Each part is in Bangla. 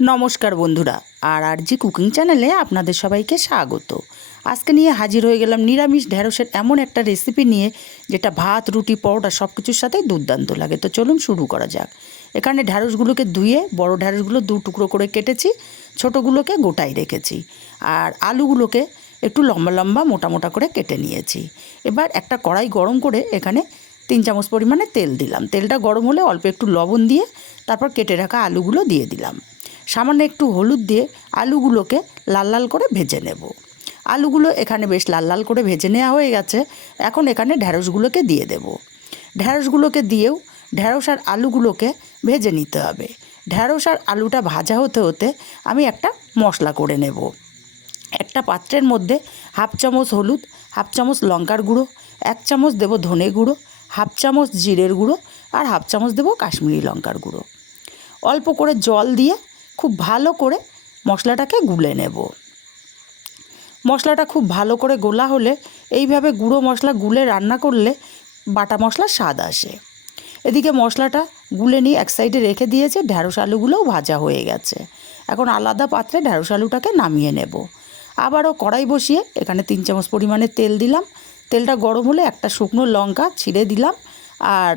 নমস্কার বন্ধুরা, আর জি কুকিং চ্যানেলে আপনাদের সবাইকে স্বাগত। আজকে নিয়ে হাজির হয়ে গেলাম নিরামিষ ঢ্যাঁড়সের এমন একটা রেসিপি নিয়ে যেটা ভাত, রুটি, পরোটা সব কিছুর সাথে দুর্দান্ত লাগে। তো চলুন শুরু করা যাক। এখানে ঢ্যাঁড়সগুলোকে ধুয়ে বড় ঢ্যাঁড়সগুলো দু টুকরো করে কেটেছি, ছোটোগুলোকে গোটাই রেখেছি, আর আলুগুলোকে একটু লম্বা লম্বা মোটা মোটা করে কেটে নিয়েছি। এবার একটা কড়াই গরম করে এখানে 3 চামচ পরিমাণে তেল দিলাম। তেলটা গরম হলে অল্প একটু লবণ দিয়ে তারপর কেটে রাখা আলুগুলো দিয়ে দিলাম। সামান্য একটু হলুদ দিয়ে আলুগুলোকে লাল লাল করে ভেজে নেব। আলুগুলো এখানে বেশ লাল লাল করে ভেজে নেওয়া হয়ে গেছে। এখন এখানে ঢ্যাঁড়সগুলোকে দিয়ে দেব। ঢ্যাঁড়সগুলোকে দিয়েও ঢ্যাঁড়স আর আলুগুলোকে ভেজে নিতে হবে। ঢ্যাঁড়স আর আলুটা ভাজা হতে হতে আমি একটা মশলা করে নেব। একটা পাত্রের মধ্যে 1/2 চামচ হলুদ, 1/2 চামচ লঙ্কার গুঁড়ো, 1 চামচ দেব ধনে গুঁড়ো, 1/2 চামচ জিরের গুঁড়ো আর 1/2 চামচ দেব কাশ্মীরি লঙ্কার গুঁড়ো। অল্প করে জল দিয়ে খুব ভালো করে মশলাটাকে গুলে নেব। মশলাটা খুব ভালো করে গোলা হলে এইভাবে গুঁড়ো মশলা গুলে রান্না করলে বাটা মশলার স্বাদ আসে। এদিকে মশলাটা গুলে নিয়ে এক সাইডে রেখে দিয়েছে। ঢ্যাঁড়স আলুগুলোও ভাজা হয়ে গেছে। এখন আলাদা পাত্রে ঢ্যাঁড়স আলুটাকে নামিয়ে নেব। আবারও কড়াই বসিয়ে এখানে 3 চামচ পরিমাণে তেল দিলাম। তেলটা গরম হলে একটা শুকনো লঙ্কা ছিঁড়ে দিলাম আর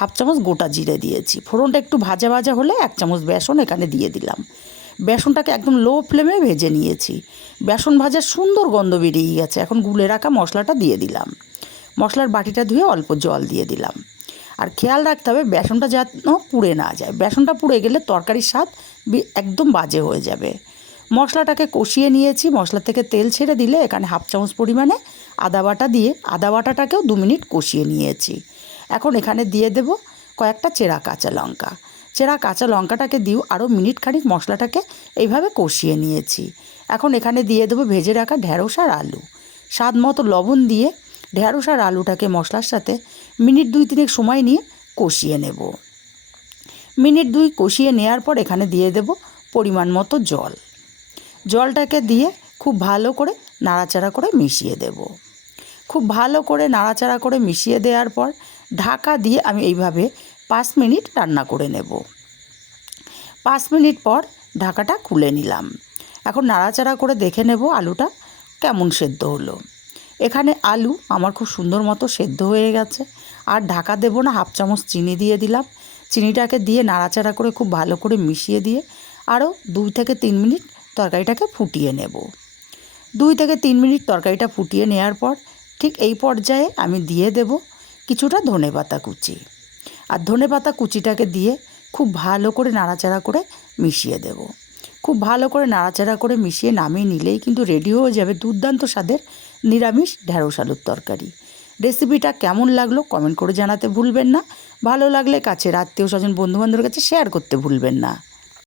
1/2 চামচ গোটা জিরে দিয়েছি। ফোড়নটা একটু ভাজা ভাজা হলে 1 চামচ বেসন এখানে দিয়ে দিলাম। বেসনটাকে একদম লো ফ্লেমে ভেজে নিয়েছি। বেসন ভাজার সুন্দর গন্ধ বেরিয়ে গেছে। এখন গুলে রাখা মশলাটা দিয়ে দিলাম। মশলার বাটিটা ধুয়ে অল্প জল দিয়ে দিলাম। আর খেয়াল রাখতে হবে বেসনটা যেন পুড়ে না যায়। বেসনটা পুড়ে গেলে তরকারির স্বাদ একদম বাজে হয়ে যাবে। মশলাটাকে কষিয়ে নিয়েছি। মশলা থেকে তেল ছেড়ে দিলে এখানে 1/2 চামচ পরিমাণে আদা বাটা দিয়ে আদা বাটাটাকেও 2 মিনিট কষিয়ে নিয়েছি। এখন এখানে দিয়ে দেব কয়েকটা চেরা কাঁচা লঙ্কা। চেরা কাঁচা লঙ্কাটাকে দিয়েও আরও মিনিট খানিক মশলাটাকে এইভাবে কষিয়ে নিয়েছি। এখন এখানে দিয়ে দেবো ভেজে রাখা ঢ্যাঁড়স আর আলু। স্বাদ মতো লবণ দিয়ে ঢ্যাঁড়স আর আলুটাকে মশলার সাথে মিনিট 2-3 সময় নিয়ে কষিয়ে নেব। মিনিট 2 কষিয়ে নেওয়ার পর এখানে দিয়ে দেব পরিমাণ মতো জল। জলটাকে দিয়ে খুব ভালো করে নাড়াচাড়া করে মিশিয়ে দেব। খুব ভালো করে নাড়াচাড়া করে মিশিয়ে দেওয়ার পর ঢাকা দিয়ে আমি এইভাবে 5 মিনিট রান্না করে নেব। 5 মিনিট পর ঢাকাটা খুলে নিলাম। এখন নাড়াচাড়া করে দেখে নেব আলুটা কেমন সেদ্ধ হলো। এখানে আলু আমার খুব সুন্দর মতো সেদ্ধ হয়ে গেছে। আর ঢাকা দেব না, 1/2 চামচ চিনি দিয়ে দিলাম। চিনিটাকে দিয়ে নাড়াচাড়া করে খুব ভালো করে মিশিয়ে দিয়ে আরও 2 থেকে 3 মিনিট তরকারিটাকে ফুটিয়ে নেব। 2 থেকে 3 মিনিট তরকারিটা ফুটিয়ে নেওয়ার পর ঠিক এই পর্যায়ে আমি দিয়ে দেব কিছুটা ধনেপাতা কুচি। আর ধনেপাতা কুচিটাকে দিয়ে খুব ভালো করে নাড়াচাড়া করে মিশিয়ে দেব। খুব ভালো করে নাড়াচাড়া করে মিশিয়ে নামিয়ে নিলেই কিন্তু রেডি হয়ে যাবে দুর্দান্ত স্বাদের নিরামিষ ঢ্যাঁড়স আলুর তরকারি। রেসিপিটা কেমন লাগলো কমেন্ট করে জানাতে ভুলবেন না। ভালো লাগলে কাছের আত্মীয় স্বজন বন্ধুবান্ধবের কাছে শেয়ার করতে ভুলবেন না।